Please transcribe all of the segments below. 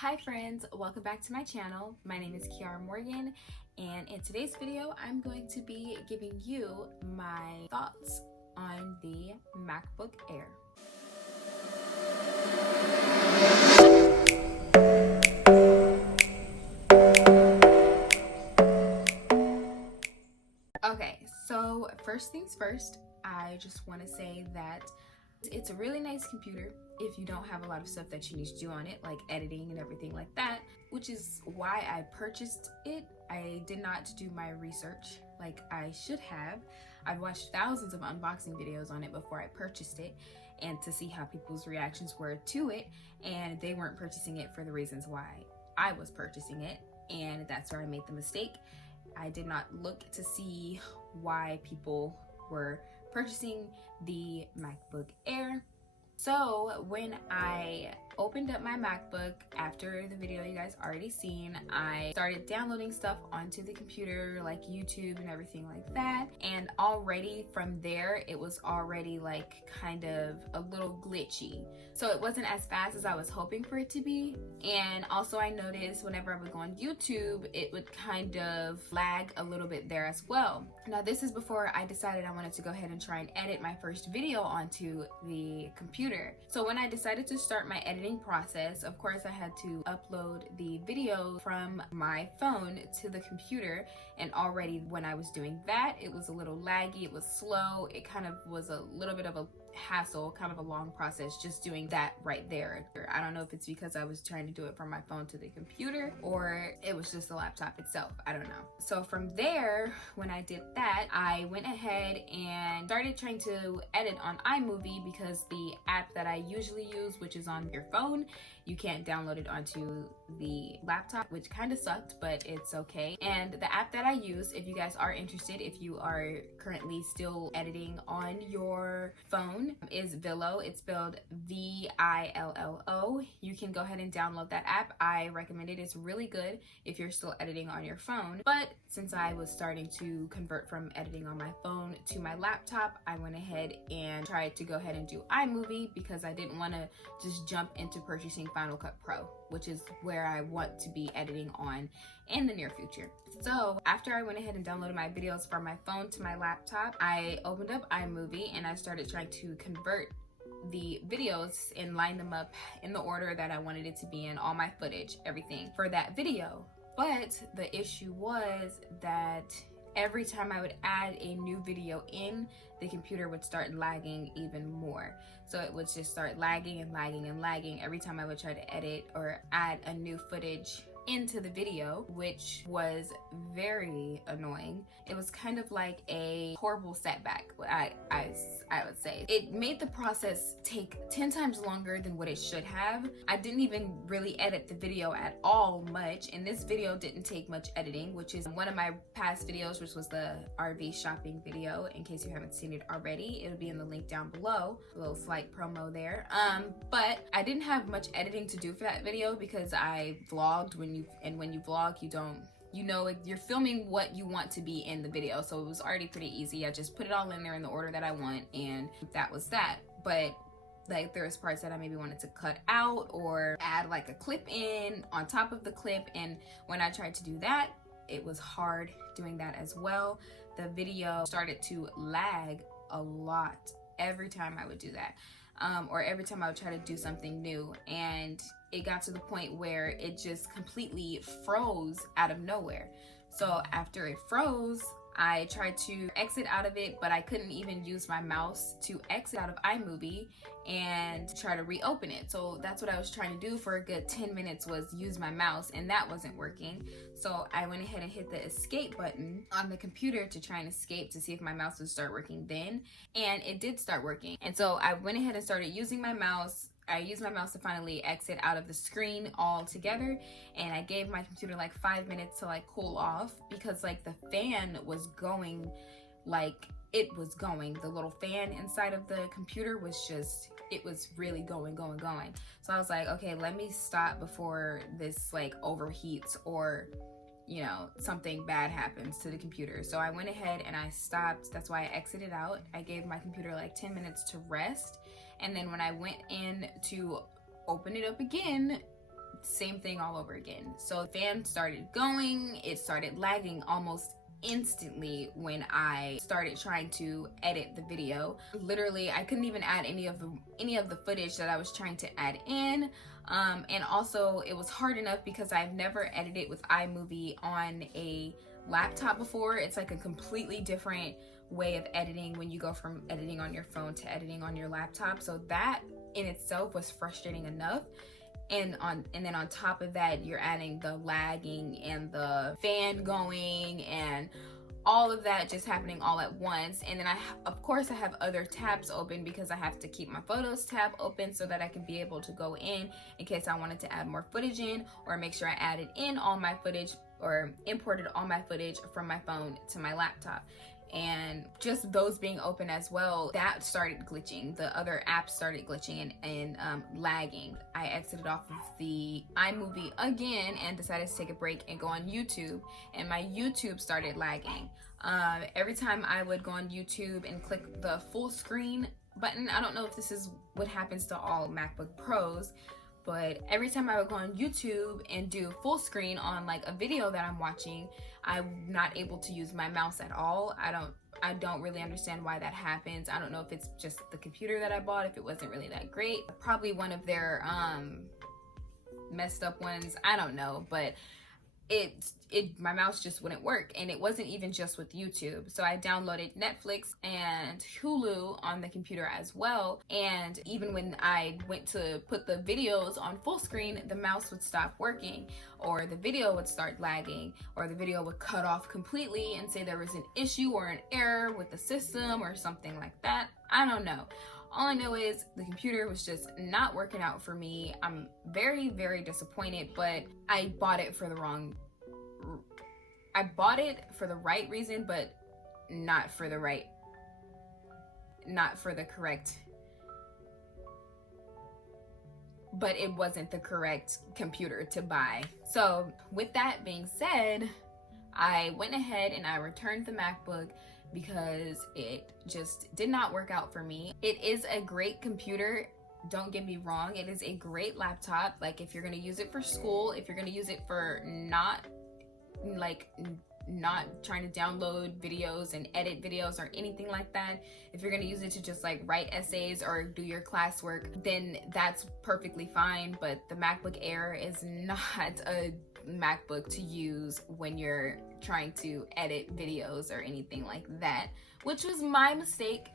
Hi friends, welcome back to my channel. My name is Kiara Morgan, and in today's video I'm going to be giving you my thoughts on the MacBook Air. Okay, so first things first, I just want to say that it's a really nice computer if you don't have a lot of stuff that you need to do on it, like editing and everything like that, which is why I purchased it. I did not do my research like I should have. I've watched thousands of unboxing videos on it before I purchased it and to see how people's reactions were to it, and they weren't purchasing it for the reasons why I was purchasing it, and that's where I made the mistake. I did not look to see why people were purchasing the MacBook Air. So when I opened up my MacBook after the video you guys already seen, I started downloading stuff onto the computer like YouTube and everything like that, and already from there it was already like kind of a little glitchy. So it wasn't as fast as I was hoping for it to be, and also I noticed whenever I would go on YouTube it would kind of lag a little bit there as well. Now this is before I decided I wanted to go ahead and try and edit my first video onto the computer. So when I decided to start my editing process, of course I had to upload the video from my phone to the computer, and already when I was doing that it was a little laggy, it was slow, it kind of was a little bit of a hassle, kind of a long process just doing that right there. I don't know if it's because I was trying to do it from my phone to the computer or it was just the laptop itself, I don't know. So from there, when I did that, I went ahead and started trying to edit on iMovie, because the app that I usually use, which is on your phone, you can't download it onto the laptop, which kind of sucked, but it's okay. And the app that I use, if you guys are interested, if you are currently still editing on your phone, is Villo. It's spelled V-I-L-L-O. You can go ahead and download that app. I recommend it. It's really good if you're still editing on your phone. But since I was starting to convert from editing on my phone to my laptop, I went ahead and tried to go ahead and do iMovie, because I didn't want to just jump into purchasing Final Cut Pro, which is where I want to be editing on in the near future. So after I went ahead and downloaded my videos from my phone to my laptop, I opened up iMovie and I started trying to convert the videos and line them up in the order that I wanted it to be in, all my footage, everything for that video. But the issue was that every time I would add a new video in, the computer would start lagging even more. So it would just start lagging and lagging and lagging every time I would try to edit or add a new footage into the video, which was very annoying. It was kind of like a horrible setback, I would say. It made the process take 10 times longer than what it should have. I didn't even really edit the video at all much, and this video didn't take much editing, which is one of my past videos, which was the RV shopping video. In case you haven't seen it already, it'll be in the link down below, a little slight promo there. But I didn't have much editing to do for that video, because I vlogged. When you vlog, you're filming what you want to be in the video, so it was already pretty easy. I just put it all in there in the order that I want, and that was that. But like, there was parts that I maybe wanted to cut out or add like a clip in on top of the clip, and when I tried to do that, it was hard doing that as well. The video started to lag a lot every time I would do that, or every time I would try to do something new, and it got to the point where it just completely froze out of nowhere. So after it froze, I tried to exit out of it, but I couldn't even use my mouse to exit out of iMovie and try to reopen it. So that's what I was trying to do for a good 10 minutes, was use my mouse, and that wasn't working. So I went ahead and hit the escape button on the computer to try and escape to see if my mouse would start working then, and it did start working. And so I went ahead and started using my mouse. I used my mouse to finally exit out of the screen altogether, and I gave my computer like 5 minutes to like cool off, because like the fan was going, like it was going. The little fan inside of the computer was just, it was really going. So I was like, okay, let me stop before this like overheats or, you know, something bad happens to the computer. So I went ahead and I stopped. That's why I exited out. I gave my computer like 10 minutes to rest. And then when I went in to open it up again, same thing all over again. So the fan started going, it started lagging almost instantly when I started trying to edit the video. Literally, I couldn't even add any of the footage that I was trying to add in. And also it was hard enough because I've never edited with iMovie on a laptop before. It's like a completely different way of editing when you go from editing on your phone to editing on your laptop. So that in itself was frustrating enough. And then on top of that, you're adding the lagging and the fan going and all of that just happening all at once. And then of course I have other tabs open because I have to keep my photos tab open so that I can be able to go in case I wanted to add more footage in, or make sure I added in all my footage or imported all my footage from my phone to my laptop. And just those being open as well, that started glitching. The other apps started glitching and lagging. I exited off of the iMovie again and decided to take a break and go on YouTube, and my YouTube started lagging. Every time I would go on YouTube and click the full screen button, I don't know if this is what happens to all MacBook Pros, but every time I would go on YouTube and do full screen on like a video that I'm watching, I'm not able to use my mouse at all. I don't really understand why that happens. I don't know if it's just the computer that I bought, if it wasn't really that great. Probably one of their messed up ones. I don't know, but my mouse just wouldn't work. And it wasn't even just with YouTube. So I downloaded Netflix and Hulu on the computer as well. And even when I went to put the videos on full screen, the mouse would stop working, or the video would start lagging, or the video would cut off completely and say there was an issue or an error with the system or something like that. I don't know. All I know is the computer was just not working out for me. I'm very, very disappointed, but I bought it for the right reason, but not for the correct, but it wasn't the correct computer to buy. So with that being said, I went ahead and I returned the MacBook because it just did not work out for me. It is a great computer, don't get me wrong. It is a great laptop. Like, if you're gonna use it for school, if you're gonna use it for not trying to download videos and edit videos or anything like that, if you're gonna use it to just like write essays or do your classwork, then that's perfectly fine. But the MacBook Air is not a MacBook to use when you're trying to edit videos or anything like that, which was my mistake.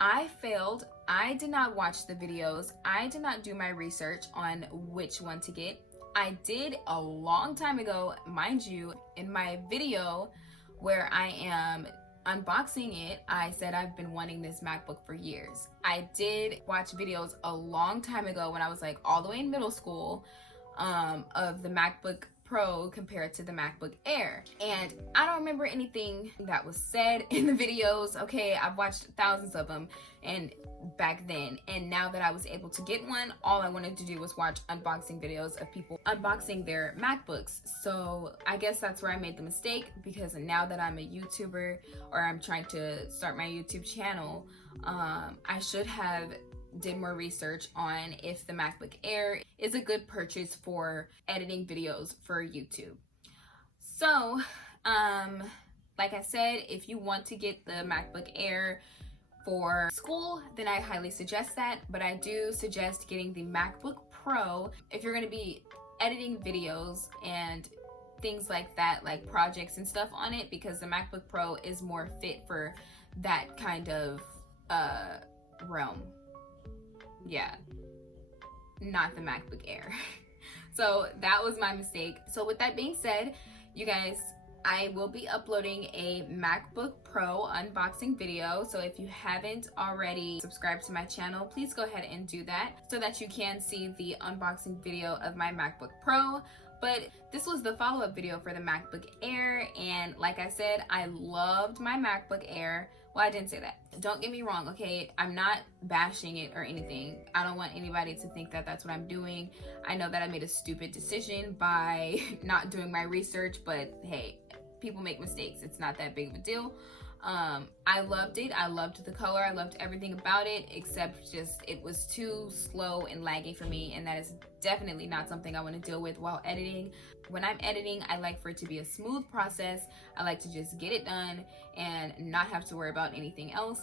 I failed. I did not watch the videos. I did not do my research on which one to get. I did a long time ago, mind you. In my video where I am unboxing it, I said I've been wanting this MacBook for years. I did watch videos a long time ago when I was like all the way in middle school of the MacBook Pro compared to the MacBook Air, and I don't remember anything that was said in the videos. Okay, I've watched thousands of them and back then, and now that I was able to get one, all I wanted to do was watch unboxing videos of people unboxing their MacBooks. So I guess that's where I made the mistake, because now that I'm a YouTuber, or I'm trying to start my YouTube channel, I should have did more research on if the MacBook Air is a good purchase for editing videos for YouTube. So, like I said, if you want to get the MacBook Air for school, then I highly suggest that. But I do suggest getting the MacBook Pro if you're going to be editing videos and things like that, like projects and stuff on it, because the MacBook Pro is more fit for that kind of realm. Yeah, not the MacBook Air. So that was my mistake. So with that being said, you guys, I will be uploading a MacBook Pro unboxing video. So if you haven't already subscribed to my channel, please go ahead and do that so that you can see the unboxing video of my MacBook Pro. But this was the follow-up video for the MacBook Air, and like I said, I loved my MacBook Air. Well, I didn't say that. Don't get me wrong, okay? I'm not bashing it or anything. I don't want anybody to think that that's what I'm doing. I know that I made a stupid decision by not doing my research, but hey, people make mistakes. It's not that big of a deal. I loved it. I loved the color. I loved everything about it, except just it was too slow and laggy for me, and that is definitely not something I want to deal with while editing. When I'm editing, I like for it to be a smooth process. I like to just get it done and not have to worry about anything else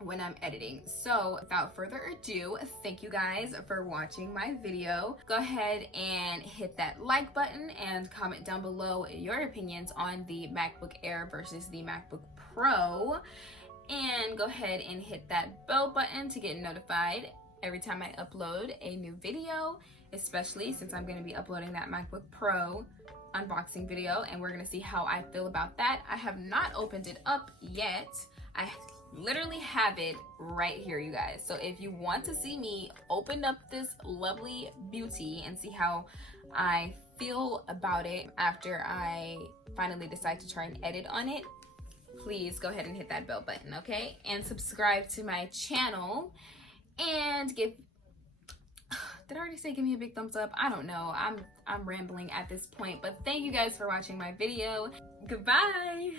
when I'm editing. So without further ado, thank you guys for watching my video. Go ahead and hit that like button and comment down below your opinions on the MacBook Air versus the MacBook Pro, and go ahead and hit that bell button to get notified every time I upload a new video, especially since I'm going to be uploading that MacBook Pro unboxing video, and we're going to see how I feel about that. I have not opened it up yet. I literally have it right here, you guys. So if you want to see me open up this lovely beauty and see how I feel about it after I finally decide to try and edit on it, please go ahead and hit that bell button, okay? And subscribe to my channel and give, did I already say give me a big thumbs up? I don't know. I'm rambling at this point, but thank you guys for watching my video. Goodbye.